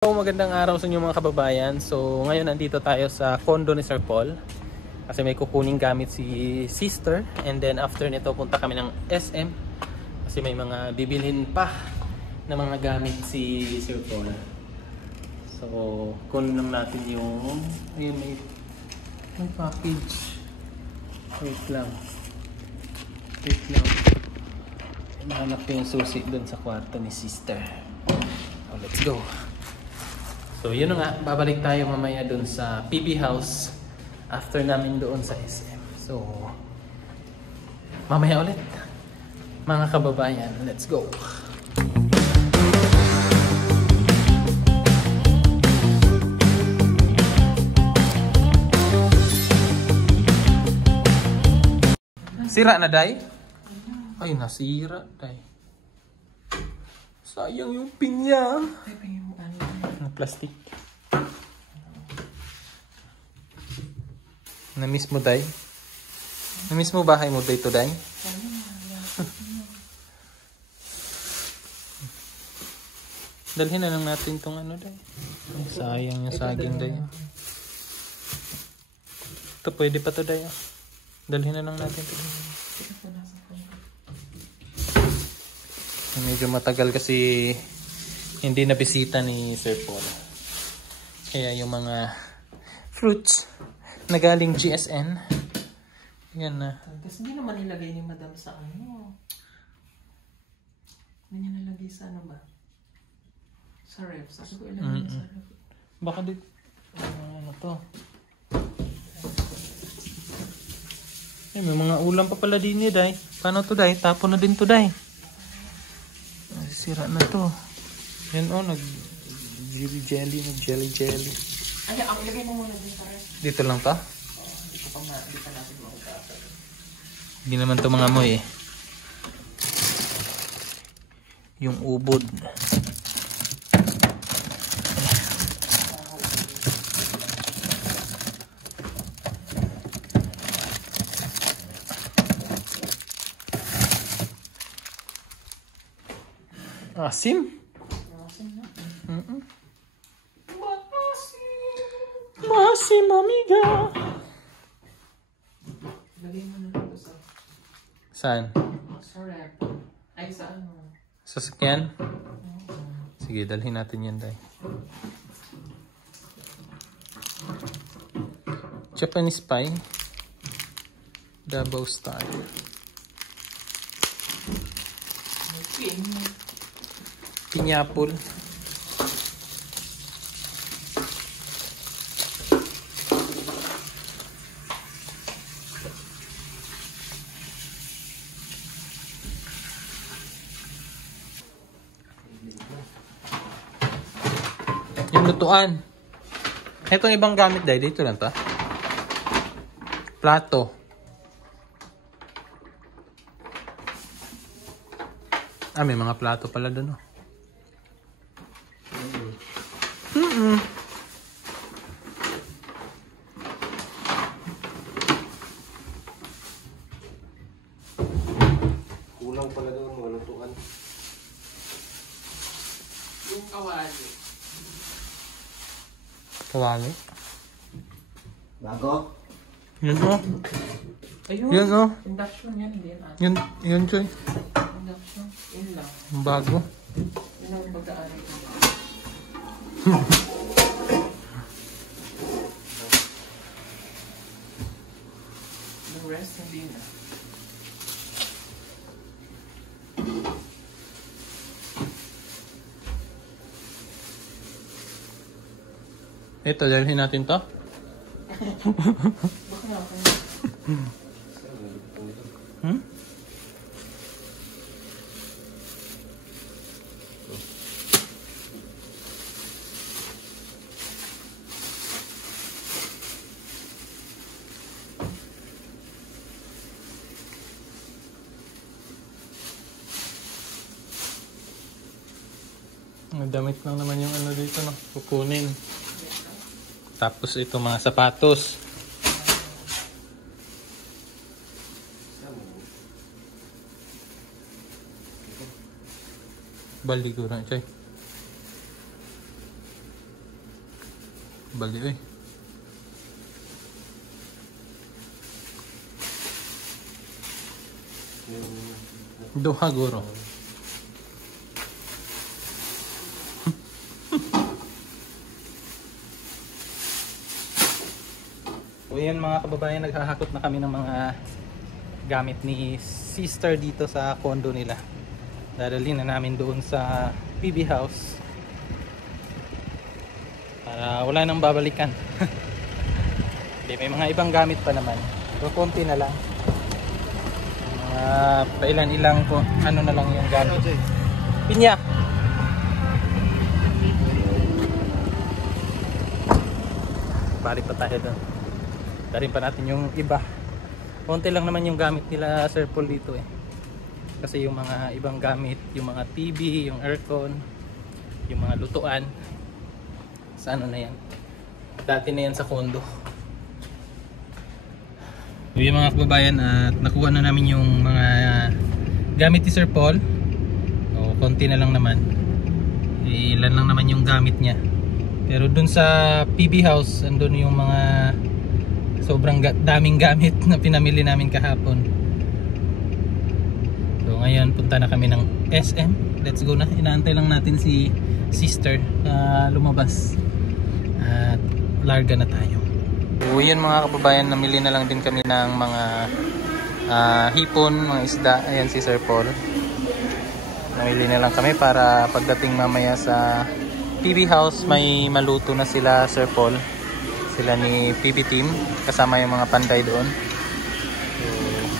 So, magandang araw sa inyo mga kababayan. So ngayon nandito tayo sa condo ni Sir Paul kasi may kukuning gamit si sister, and then after nito punta kami ng SM kasi may mga bibilhin pa na mga gamit si Sir Paul. So kunin lang natin yung ayun, may package. Wait lang nahanap ko yung susi dun sa kwarto ni sister. So let's go. So yun nga, babalik tayo mamaya dun sa PB House after namin doon sa SM. So mamaya ulit mga kababayan, let's go. Sira na, Day? Ay, nasira, Day. Sayang yung pinya. Plastic. Na-miss mo, Day? Na-miss mo bahay mo, Day, to, Day? Dalhin na lang natin tong ano, Day. Ay, sayang yung saging, Day. Ito, pwede pa to, Day. Dalhin na lang natin to. Medyo matagal kasi hindi na bisita ni Sir Paul. Kaya yung mga fruits na galing GSN, yan na. Kasi hindi naman nilagay ni Madam sa ano. Hindi niya nalagay sa ano ba? Sa ref. Sabi ko ilagay sa ref. Baka dito. Ano to? Ay, may mga ulam pa pala din niya, Day. Paano to, Day? Tapon na din to, Day. Sira na to. Yan nag-jelly. Ay, ang ilagay mo muna din sa ref. Dito lang to? Dito pa natin makakasal. Hindi naman to mga amoy eh. Yung ubod. Asim? Asim na. Masim, amiga. Ilagay mo na dito sa... Saan? Sa ref. Ay, sa ano? Sa sakyan? Sige, dalhin natin yan, Day. Japanese pie. Double star. Pineapple. Yung lutuan. Itong ibang gamit, Day. Dito lang to. Plato. Ah, may mga plato pala doon, oh. Kulang pala doon mga lutuan. Yung kawali. Kawali. Bago? Yun, oh. Ayun. Yun, oh. Induction yan, hindi yan. Yun, Choy. Induction. Yun lang. Bago. Yun ang pag-aaral ko. The rest, hindi na. Ito, dalhin natin to. Baka nga ako. Hmm? Damit lang naman yung ano dito, no? Kukunin. Tapos ito mga sapatos. Baligo na siya. Bali eh. Duha guro. So yan mga kababayan, naghahakot na kami ng mga gamit ni sister dito sa condo nila. Dadalhin na namin doon sa PB house para wala nang babalikan. Hindi, may mga ibang gamit pa naman, pero konti na lang. Pailan-ilang po, ano na lang yung gamit. Pinya! Balik pa tayo doon. Darin pa natin yung iba. Konti lang naman yung gamit nila Sir Paul dito eh. Kasi yung mga ibang gamit, yung mga TV, yung aircon, yung mga lutuan, sa ano na yan. Dati na yan sa condo. Yung mga kababayan, at nakuha na namin yung mga gamit ni Sir Paul. O, konti na lang naman. Ilan lang naman yung gamit niya. Pero dun sa PB house, andun yung mga sobrang daming gamit na pinamili namin kahapon. So ngayon punta na kami ng SM. Let's go na. Inaantay lang natin si sister na lumabas. At larga na tayo. So yun mga kababayan, namili na lang din kami ng mga hipon, mga isda. Ayan si Sir Paul. Namili na lang kami para pagdating mamaya sa PB house may maluto na sila Sir Paul. Sila ni PB team kasama yung mga panday doon. So,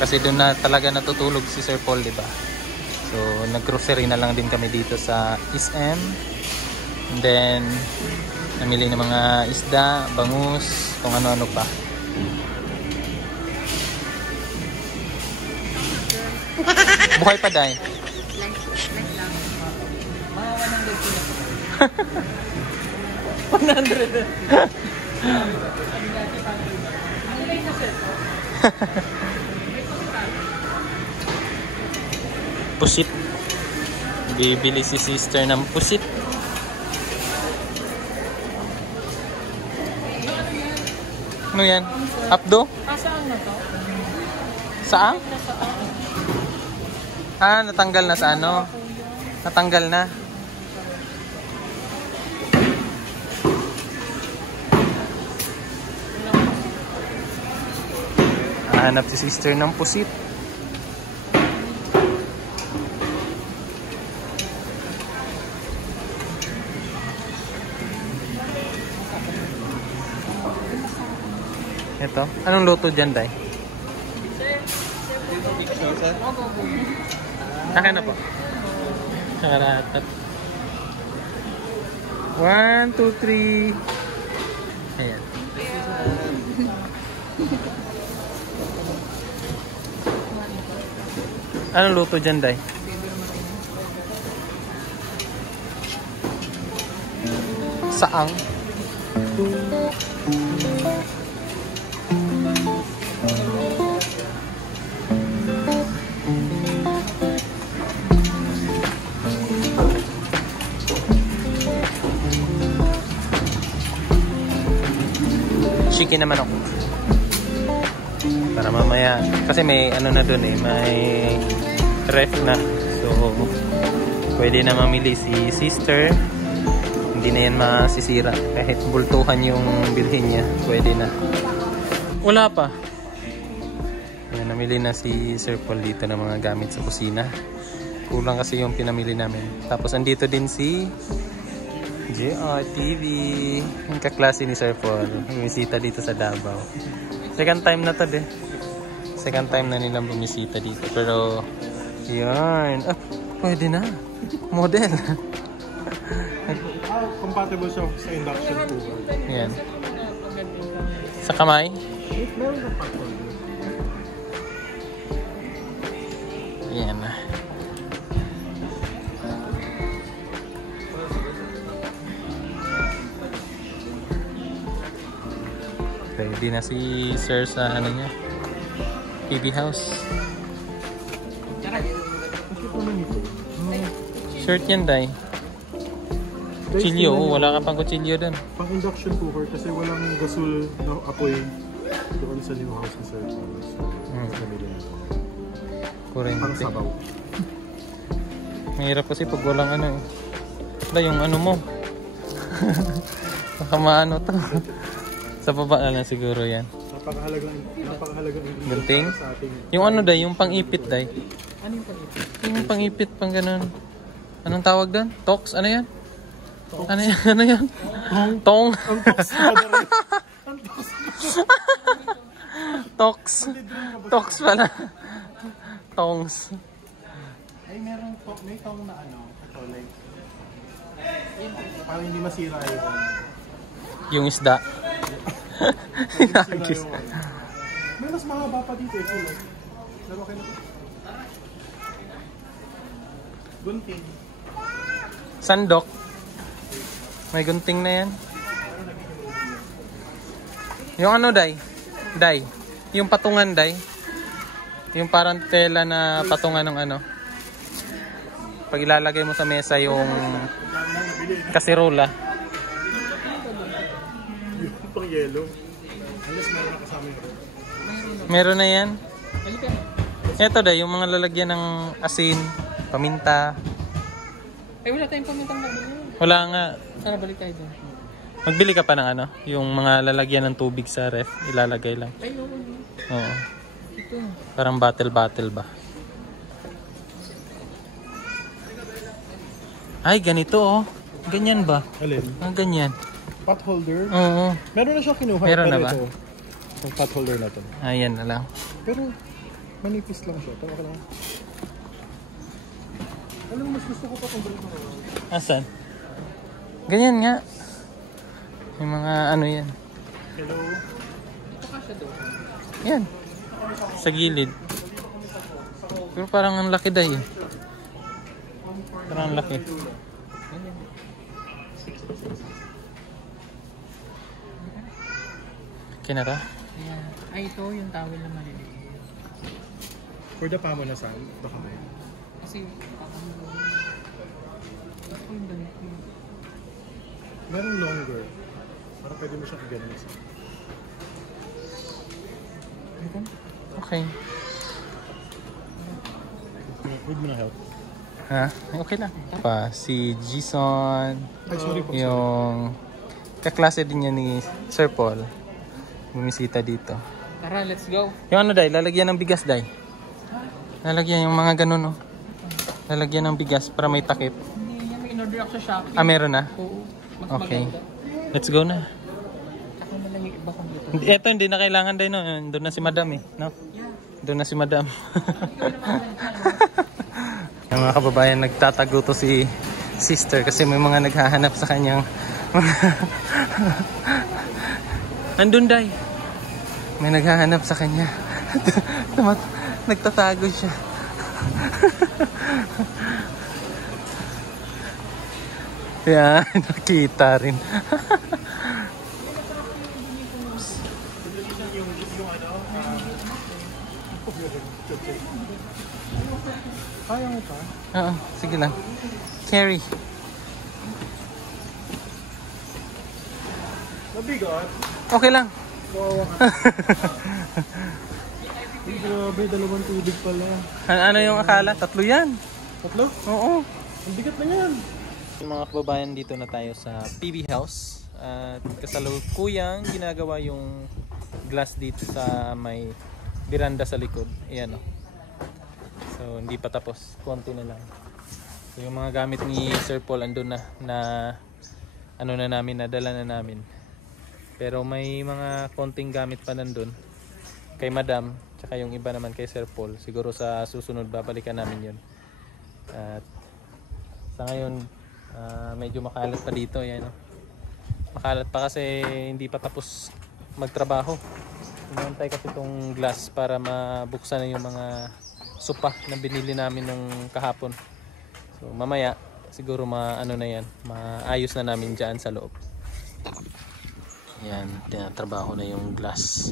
kasi doon na talaga natutulog si Sir Paul, di ba? So nag-grocery na lang din kami dito sa SM. And then namili ng mga isda, bangus, kung ano-ano pa. Buhay pa dahil. Mga 100. Pusit. Bibili si sister ng pusit. Ano yan? Apdo? Saan na to? Saan? Natanggal na sa ano? Natanggal na. Hanap si sister ng pusit. Ito. Anong luto dyan, Day? Akin na po. Nakaratat. 1, 2, 3. Ayan. Anong luto dyan, Day? Saang? Chicken naman ako. Para mamaya, kasi may ano na dun eh, may ref na. So, pwede na mamili si sister. Hindi na yan masisira. Kahit bultuhan yung bilhin niya, pwede na. Wala pa. Ayan, namili na si Sir Paul dito ng mga gamit sa kusina. Kulang kasi yung pinamili namin. Tapos andito din si JRTV, yung kaklase ni Sir Paul. Bumisita dito sa Davao. Second time na to de. Second time na nilang bumisita dito. Pero, yan. Pwede na. Model. Compatible siya sa induction cooker. Yan. Sa kamay? Meron na factor. Yan. Ready na si Sir sa ano niya, PB house. Shirt yan, Day. Kutsilyo, wala ka pang kutsilyo doon. Pang induction cooker kasi walang gasol na apoy doon sa new house ni Sir. Pamili na. Pang Kurente. sabaw. Mahirap kasi pag walang ano eh. Wala yung ano mo. Baka maano to. Sa baba na lang siguro yan. Napakahalaga Gunting? sa ating. Yung ano day, yung pang-ipit day. Ano yung pag-ipit? Yung pang-ipit, pang ganun. Anong tawag doon? Tox? Ano yan? Ano yan? Ano yan? Tong. Tox. Tox pala. Tongs. Ay, may tong na ano, ito like, parang hindi masira yun. Yung isda. Masira yung ano. May mas mahaba pa dito eh, like. Laro kayo na to. Gunting. Sandok. May gunting na yan. Yung ano, day? Day. Yung patungan, day. Yung parang tela na patungan ng ano. Pag ilalagay mo sa mesa yung kasirola. Yung pang yellow. Unless meron na kasama yun. Meron na yan. Ito, day. Yung mga lalagyan ng asin, paminta. Ay, wala tayong pamintang nabili. Wala nga. Sana balik tayo doon. Magbili ka pa ng ano? Yung mga lalagyan ng tubig sa ref. Ilalagay lang. Ay, no. Oo. Ito. Parang battle ba? Ay, ganito oh. Ganyan ba? Alin? Ganyan. Pot holder? Oo. Meron na siya kinuha. Meron na pero ba? Ito, yung pot holder na to. Ayan na lang. Pero manipis lang siya. Pero okay lang. Alam mo, mas gusto ko pa itong brito na. Asan? Ganyan nga. Yung mga ano yan. Hello? Ito ka siya doon. Yan. Sa gilid. Pero parang ang laki dahi eh. Parang ang laki. Okay na to? Ayan. Ay, ito yung towel na maliliit. For the pamo na saan? Baka may. Kasi, ito yung ganito. Meron longer. Para pwede mo siyang ganun sa. Okay. Would mo na help? Ha? Okay lang. Pa, si Jason, Ay, sorry po. yung kaklase din niya ni Sir Paul, bumisita dito. Tara, let's go. Yung ano, day, lalagyan ng bigas, day. Lalagyan yung mga ganun, oh. Lalagyan ng bigas para may takip. Hindi yan, may in-order ako sa Shopee. Ah, meron na? Oo. Mas Okay. maganda. Let's go na. Saka na lang yung iba kong dito. Ito, hindi na kailangan, day, no? Doon na si Madam, eh. No? Doon na si Madam. Yung mga kababayan, nagtatago to si sister kasi may mga naghahanap sa kanyang andun, day. May naghahanap sa kanya. Nagtatago siya. Yan, nakita rin. Kaya mo pa? Oo, sige lang. Carry. Nabigat. Okay lang. Wow. Ay, grabe, dalawang tubig pala. Ano yung akala? Tatlo yan. Tatlo? Oo. Ang bigat na yan. Yung mga kababayan, dito na tayo sa PB House. At kasalukuyang ginagawa yung glass dito sa may veranda sa likod. Ayan, oh. So hindi pa tapos, konti na lang. So yung mga gamit ni Sir Paul andun na ano na namin, nadala na namin. Pero may mga konting gamit pa nandun kay Madam, tsaka yung iba naman kay Sir Paul. Siguro sa susunod babalikan namin yun. At sa ngayon medyo makalat pa dito. Ayan, oh. Makalat pa kasi hindi pa tapos magtrabaho. Hinantay kasi itong glass para mabuksan na yung mga sopa na binili namin nung kahapon. So mamaya siguro ano na yan, maayos na namin dyan sa loob. Yan, tinatrabaho na yung glass.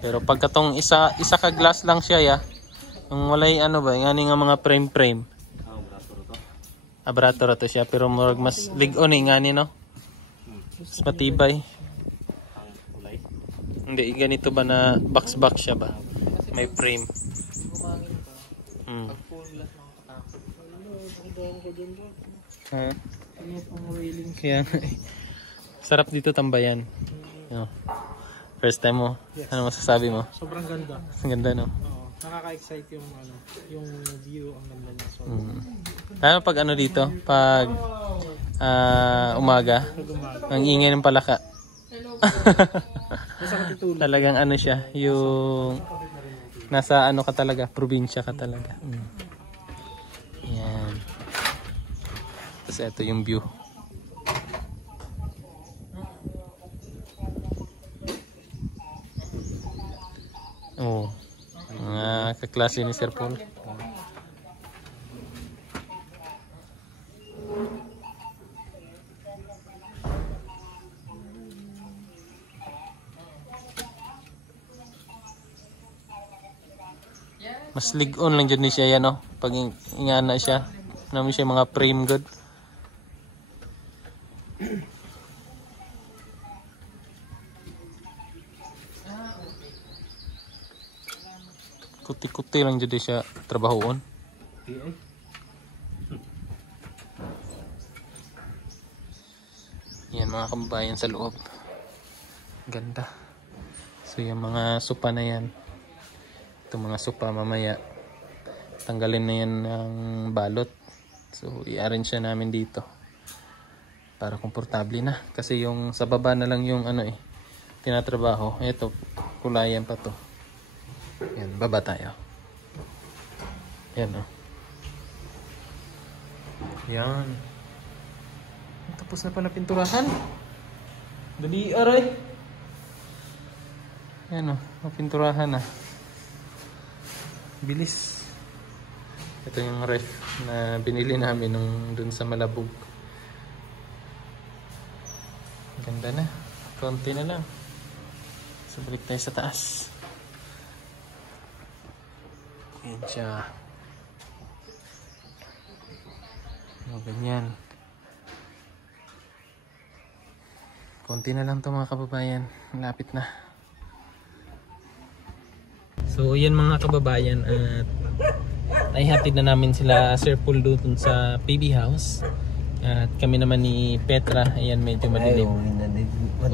Pero pagka tong isa ka glass lang siya, ya. Yung walay ano ba, yung nga mga frame. Abrato rato siya pero murag mas lig-on nga ni no. Mas matibay. Hindi ganito ba na box siya ba? May frame. Kaya sarap dito tambayan. No. First time mo. Yes. Ano masasabi mo? Sobrang ganda. Ang ganda no. Oo. Nakaka-excite yung yung view, ang ganda niya. So, Lalo pag ano dito, pag umaga, ang ingay ng palaka. Talagang ano siya, yung nasa ano ka talaga, probinsya ka talaga. Yan. Tapos ito yung view. Oh. Mga kaklase ni Sir Paul. Mas lig-on lang dyan ni siya yan, no? Pag ingana siya. Namin siya mga frame good. Kuti-kuti lang dyan siya trabahoon. Yan mga kababayan sa loob. Ganda. So yung mga sopa na yan. Itong mga sopa mamaya tanggalin na yan ng balot, so i-arrange siya namin dito para komportable na kasi yung sa baba na lang yung ano tinatrabaho. Ito kulayan pa to. Yan, baba tayo. Yan yan, tapos na pala pinturahan. Dali aray. Yan pinturahan na. Bilis. Ito yung ref na binili namin nung dun sa Malabog. Ganda na. Konti na lang. So balik tayo sa taas. Yan siya. O, ganyan. Konti na lang to mga kababayan. Malapit na. So yan mga kababayan, at naihatid na namin sila Sir Paul doon sa PB House. At kami naman ni Petra, ayan medyo madilim.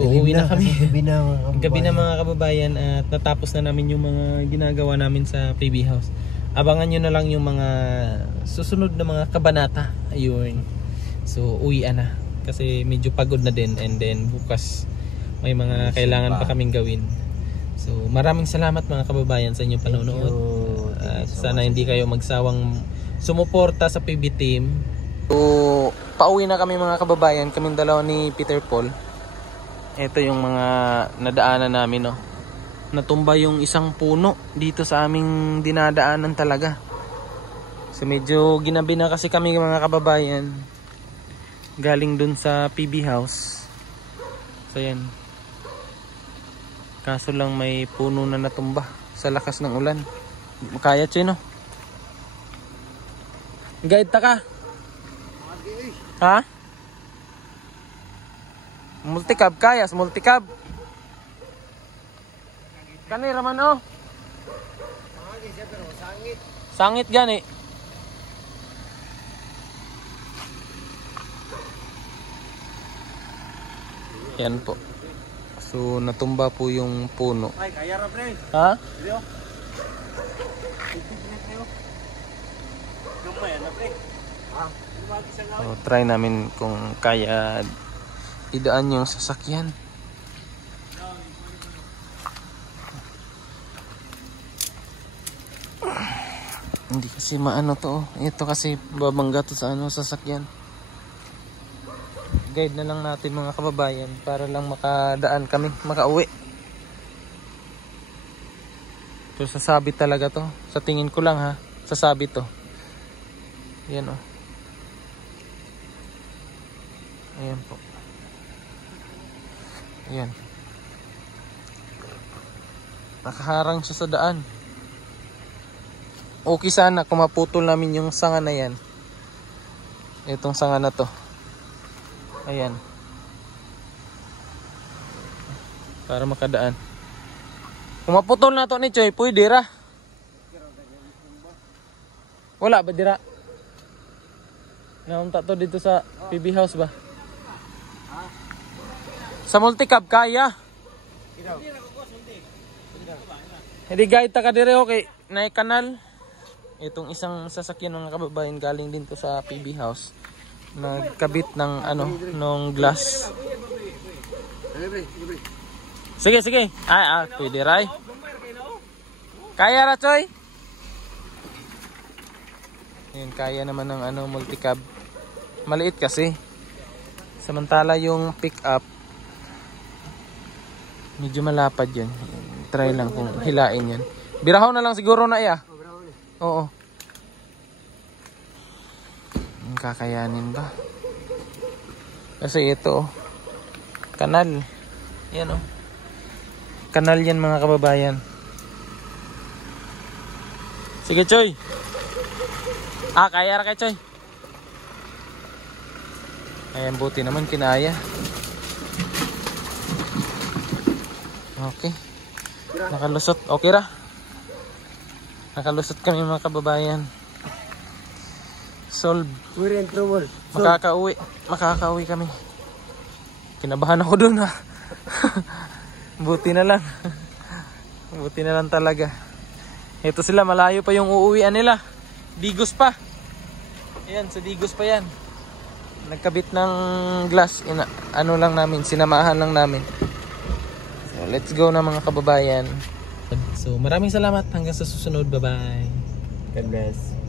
Uuwi na kami. Gabi na mga kababayan, at natapos na namin yung mga ginagawa namin sa PB House. Abangan nyo na lang yung mga susunod na mga kabanata. Ayun. So uwian na kasi medyo pagod na din, and then bukas may mga kailangan pa kaming gawin. So maraming salamat mga kababayan sa inyong panonood. At sana hindi kayo magsawang sumuporta sa PB team. So pauwi na kami mga kababayan, kaming dalawa ni Peter Paul. Ito yung mga nadaanan namin, no. Natumba yung isang puno dito sa aming dinadaanan talaga. So medyo ginabi na kasi kami mga kababayan, galing dun sa PB House. So yan. Kaso lang may puno na natumba sa lakas ng ulan. Makaya chino. Guide ta ka? Ha? Multicab kaya, multicab. Kanira man oh. Sangit gani. Yan po. So natumba po yung puno. Ay, kaya ra pre. Ha? So, try namin kung kaya idaan yung sasakyan. Hindi kasi maano to. Ito kasi babangga to sa sasakyan. Guide na lang natin mga kababayan para lang makadaan kami, makauwi. So sasabit talaga to. Sa tingin ko lang ha, sasabit to. Yan oh. Ayan po. Ayan. Nakaharang siya sa daan. Okay sana kung maputol namin yung sanga na yan. Itong sanga na to. Ayan. Para makadaan. Kung maputol na to ni Choy, pwede ra. Wala ba dira? Naunta to dito sa PB house ba? Sa multicab kaya. Hindi guide ta ka dire okay. Nay kanal. Itong isang sasakyan ng kababayan galing din to sa PB house. Nagkabit ng nung glass. Sige. Pwede ray. Kaya ra Choy. Ayun, kaya naman ng multicab. Maliit kasi. Samantala yung pick up medyo malapad yun. Try lang kung hilain yun. Birahaw na lang siguro na iya. Oo. Kakayanin ba? Kasi ito kanal. Yan kanal yan mga kababayan. Sige Choy. Kaya ra kay Choy. Ayan, buti naman kinaya. Okay. Nakalusot. Okay ra. Nakalusot kami mga kababayan. Solve. We're in trouble. Makakauwi kami. Kinabahan ako dun ha. Buti na lang. Buti na lang talaga. Ito sila, malayo pa yung uuwian nila. Digos pa. Ayan, sa Digos pa yan. Nagkabit ng glass. Lang namin, sinamahan lang namin. So, let's go na mga kababayan. So, maraming salamat. Hanggang sa susunod. Bye-bye. God bless.